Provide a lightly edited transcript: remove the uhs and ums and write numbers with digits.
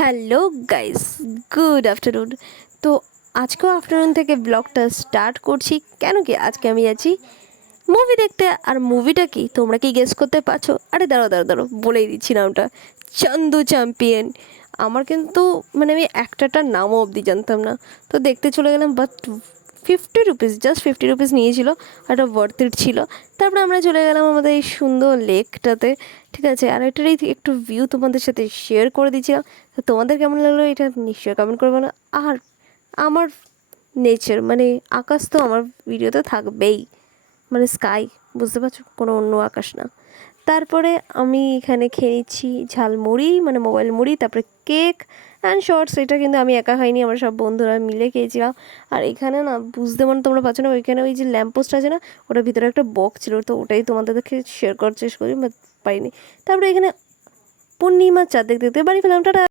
Hello guys, good afternoon. তো আজকেও afternoon থেকে ব্লগটা স্টার্ট করছি। কেন কি আজকে আমি যাচ্ছি মুভি দেখতে। আর মুভিটা কি তোমরা কি গেস করতে পারছো? আরে দাঁড়াও দাঁড়াও দাঁড়াও, বলেই দিচ্ছি নামটা। চান্দু চ্যাম্পিয়ন। আমার কিন্তু আমি একটাটার নামও অবধি জানতাম না। তো দেখতে চলে গেলাম, বাট 50 রুপিস, জাস্ট 50 রুপিস নিয়েছিল। একটা ওয়ার্থ ইট ছিল। তারপরে আমরা চলে গেলাম আমাদের এই সুন্দর লেকটাতে। ঠিক আছে, আর এটার এই একটু ভিউ তোমাদের সাথে শেয়ার করে দিচ্ছিলাম। তো তোমাদের কেমন লাগলো এটা নিশ্চয়ই কমেন্ট করবে না। আর আমার নেচার আকাশ তো আমার ভিডিওতে থাকবেই, স্কাই, বুঝতে পারছো, কোনো অন্য আকাশ না। তারপরে আমি এখানে খেয়ে নিচ্ছি ঝালমুড়ি, মোবাইল মুড়ি, তারপরে কেক অ্যান্ড শর্টস। এটা কিন্তু আমি একা খাইনি, আমরা সব বন্ধুরা মিলে খেয়েছিলাম। আর এখানে না বুঝতে তোমরা পাচ্ছ না, ওইখানে ওই যে ল্যাম্পপোস্ট আছে না, ওটার ভিতরে একটা বক্স ছিল। তো ওটাই তোমাদেরকে শেয়ার করার চেষ্টা করি, বাট পাইনি। তারপরে এখানে পূর্ণিমার চাঁদ দেখতে দেখতে বাড়ি ফেলাম। টাটা।